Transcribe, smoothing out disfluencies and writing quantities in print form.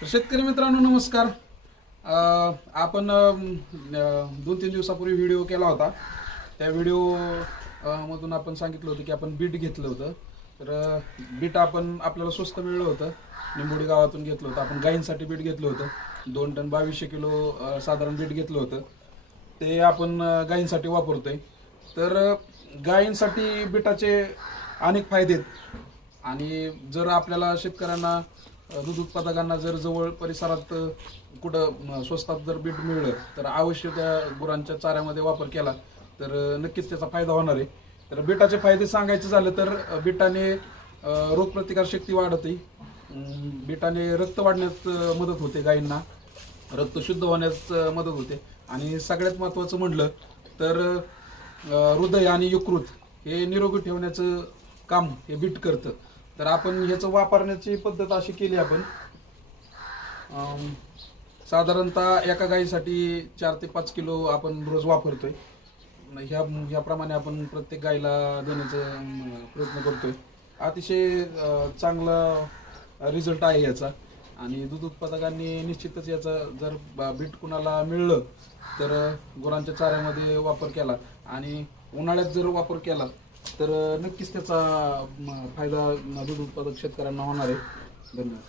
तर शेतकरी मित्रांनो नमस्कार. आपण 2-3 दिवसापूर्वी व्हिडिओ केला होता. त्या व्हिडिओ मधून आपण सांगितलं होतं की आपण बीट घेतलं होतं. तर बीट आपल्याला स्वस्त मिळलं होतं. निंबोडी गावातून घेतलं होतं. आपण गायींसाठी बीट घेतलं होतं. 2 टन 2200 किलो साधारण बीट घेतलं होतं. ते आपण गायींसाठी वापरतोय. तर गायींसाठी बीटाचे अनेक फायदे आहेत. आणि जर आपल्याला शेतकऱ्यांना दूध उत्पादकांना जर जवळ परिसरात कुठं स्वस्तात जर बीट मिळलं तर अवश्य त्या गुरांच्या चाऱ्यामध्ये वापर केला तर नक्कीच त्याचा फायदा होणार आहे. तर बीटाचे फायदे सांगायचे झालं तर बीटाने रोगप्रतिकार शक्ती वाढते. बीटाने रक्त वाढण्यास मदत होते गायींना, रक्त शुद्ध होण्यास मदत होते. आणि सगळ्यात महत्त्वाचं म्हटलं तर हृदय आणि यकृत हे निरोगी ठेवण्याचं काम हे बीट करतं. तर आपण ह्याचं वापरण्याची पद्धत अशी केली आपण साधारणतः एका गाईसाठी 4 ते 5 किलो आपण रोज वापरतोय. ह्याप्रमाणे आपण प्रत्येक गाईला देण्याचा प्रयत्न करतोय. अतिशय चांगला रिझल्ट आहे याचा. आणि दूध उत्पादकांनी निश्चितच याचा जर बीट कुणाला मिळलं तर गुरांच्या चाऱ्यामध्ये वापर केला आणि उन्हाळ्यात जर वापर केला तर नक्कीच त्याचा फायदा दूध उत्पादक शेतकऱ्यांना होणार आहे. धन्यवाद.